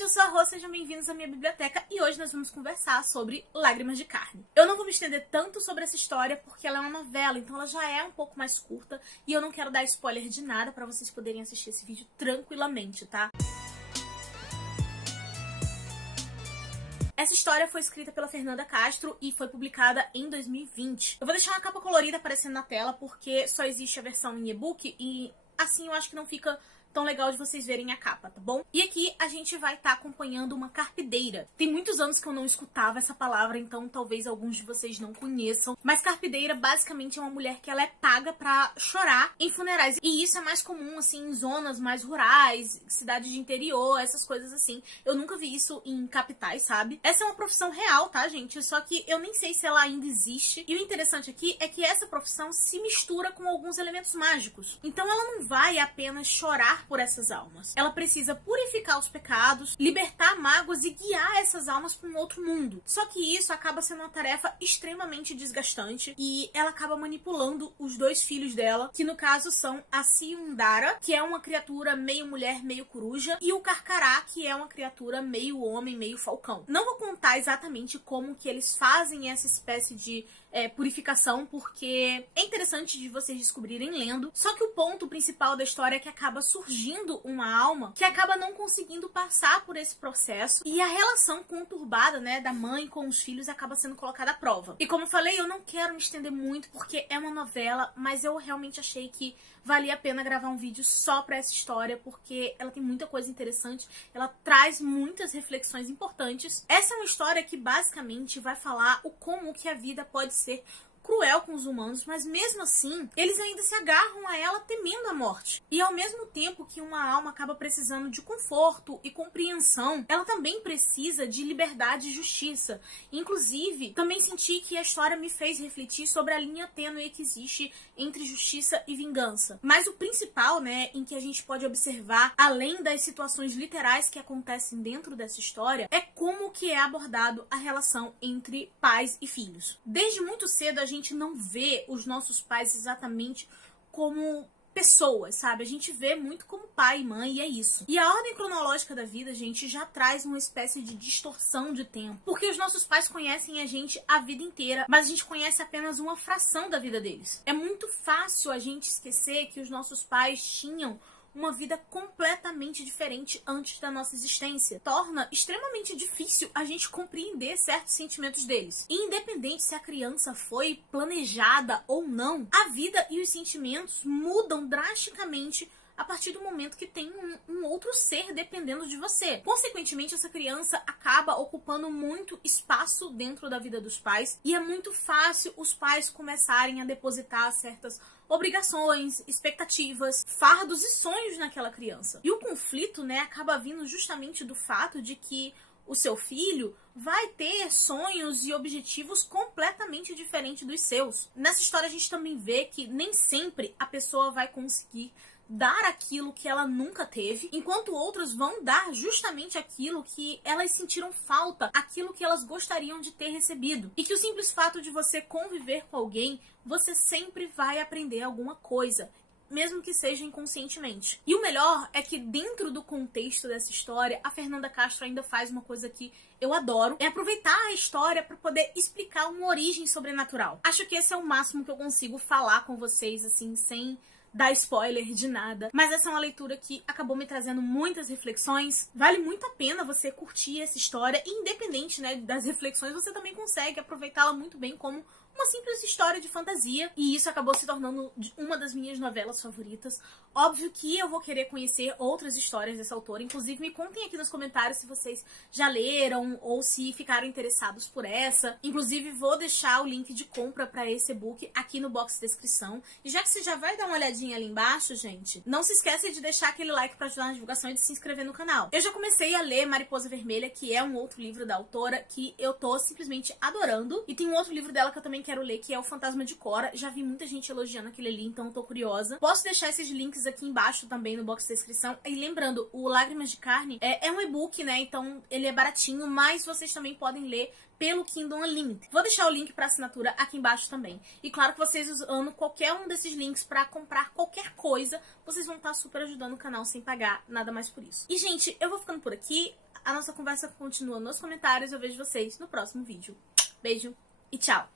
gente, eu sou a Rô, sejam bem-vindos à minha biblioteca e hoje nós vamos conversar sobre Lágrimas de Carne. Eu não vou me estender tanto sobre essa história porque ela é uma novela, então ela já é um pouco mais curta e eu não quero dar spoiler de nada pra vocês poderem assistir esse vídeo tranquilamente, tá? Essa história foi escrita pela Fernanda Castro e foi publicada em 2020. Eu vou deixar uma capa colorida aparecendo na tela porque só existe a versão em e-book e assim eu acho que não fica tão legal de vocês verem a capa, tá bom? E aqui a gente vai estar acompanhando uma carpideira. Tem muitos anos que eu não escutava essa palavra, então talvez alguns de vocês não conheçam. Mas carpideira basicamente é uma mulher que ela é paga pra chorar em funerais. E isso é mais comum, assim, em zonas mais rurais, cidade de interior, essas coisas assim. Eu nunca vi isso em capitais, sabe? Essa é uma profissão real, tá, gente? Só que eu nem sei se ela ainda existe. E o interessante aqui é que essa profissão se mistura com alguns elementos mágicos. Então ela não vai apenas chorar por essas almas. Ela precisa purificar os pecados, libertar mágoas e guiar essas almas para um outro mundo. Só que isso acaba sendo uma tarefa extremamente desgastante e ela acaba manipulando os dois filhos dela, que no caso são a Siundara, que é uma criatura meio mulher, meio coruja, e o Carcará, que é uma criatura meio homem, meio falcão. Não vou contar exatamente como que eles fazem essa espécie de purificação, porque é interessante de vocês descobrirem lendo. Só que o ponto principal da história é que acaba surgindo uma alma que acaba não conseguindo passar por esse processo e a relação conturbada, né, da mãe com os filhos acaba sendo colocada à prova. E como eu falei, eu não quero me estender muito porque é uma novela, mas eu realmente achei que valia a pena gravar um vídeo só pra essa história, porque ela tem muita coisa interessante, ela traz muitas reflexões importantes. Essa é uma história que basicamente vai falar o como que a vida pode ser cruel com os humanos, mas mesmo assim, eles ainda se agarram a ela temendo a morte. E ao mesmo tempo que uma alma acaba precisando de conforto e compreensão, ela também precisa de liberdade e justiça. Inclusive, também senti que a história me fez refletir sobre a linha tênue que existe entre justiça e vingança. Mas o principal, né, em que a gente pode observar, além das situações literais que acontecem dentro dessa história, é como que é abordado a relação entre pais e filhos. Desde muito cedo a gente não vê os nossos pais exatamente como pessoas, sabe? A gente vê muito como pai e mãe e é isso. E a ordem cronológica da vida, gente, já traz uma espécie de distorção de tempo. Porque os nossos pais conhecem a gente a vida inteira, mas a gente conhece apenas uma fração da vida deles. É muito fácil a gente esquecer que os nossos pais tinham uma vida completamente diferente antes da nossa existência. Torna extremamente difícil a gente compreender certos sentimentos deles. E independente se a criança foi planejada ou não, a vida e os sentimentos mudam drasticamente a partir do momento que tem um outro ser dependendo de você. Consequentemente, essa criança acaba ocupando muito espaço dentro da vida dos pais e é muito fácil os pais começarem a depositar certas obrigações, expectativas, fardos e sonhos naquela criança. E o conflito, né, acaba vindo justamente do fato de que o seu filho vai ter sonhos e objetivos completamente diferentes dos seus. Nessa história a gente também vê que nem sempre a pessoa vai conseguir dar aquilo que ela nunca teve, enquanto outros vão dar justamente aquilo que elas sentiram falta, aquilo que elas gostariam de ter recebido. E que o simples fato de você conviver com alguém, você sempre vai aprender alguma coisa, mesmo que seja inconscientemente. E o melhor é que dentro do contexto dessa história, a Fernanda Castro ainda faz uma coisa que eu adoro, é aproveitar a história para poder explicar uma origem sobrenatural. Acho que esse é o máximo que eu consigo falar com vocês, assim, sem dar spoiler de nada. Mas essa é uma leitura que acabou me trazendo muitas reflexões. Vale muito a pena você curtir essa história. E independente, né, das reflexões, você também consegue aproveitá-la muito bem como uma simples história de fantasia. E isso acabou se tornando uma das minhas novelas favoritas. Óbvio que eu vou querer conhecer outras histórias dessa autora. Inclusive, me contem aqui nos comentários se vocês já leram ou se ficaram interessados por essa. Inclusive, vou deixar o link de compra para esse e-book aqui no box de descrição. E já que você já vai dar uma olhadinha ali embaixo, gente, não se esqueça de deixar aquele like para ajudar na divulgação e de se inscrever no canal. Eu já comecei a ler Mariposa Vermelha, que é um outro livro da autora que eu tô simplesmente adorando. E tem um outro livro dela que eu também quero ler, que é O Fantasma de Cora. Já vi muita gente elogiando aquele ali, então eu tô curiosa. Posso deixar esses links aqui embaixo também no box de descrição. E lembrando, o Lágrimas de Carne é um e-book, né? Então ele é baratinho, mas vocês também podem ler pelo Kindle Unlimited. Vou deixar o link para assinatura aqui embaixo também. E claro que vocês usando qualquer um desses links para comprar qualquer coisa, vocês vão estar super ajudando o canal sem pagar nada mais por isso. E gente, eu vou ficando por aqui. A nossa conversa continua nos comentários. Eu vejo vocês no próximo vídeo. Beijo e tchau!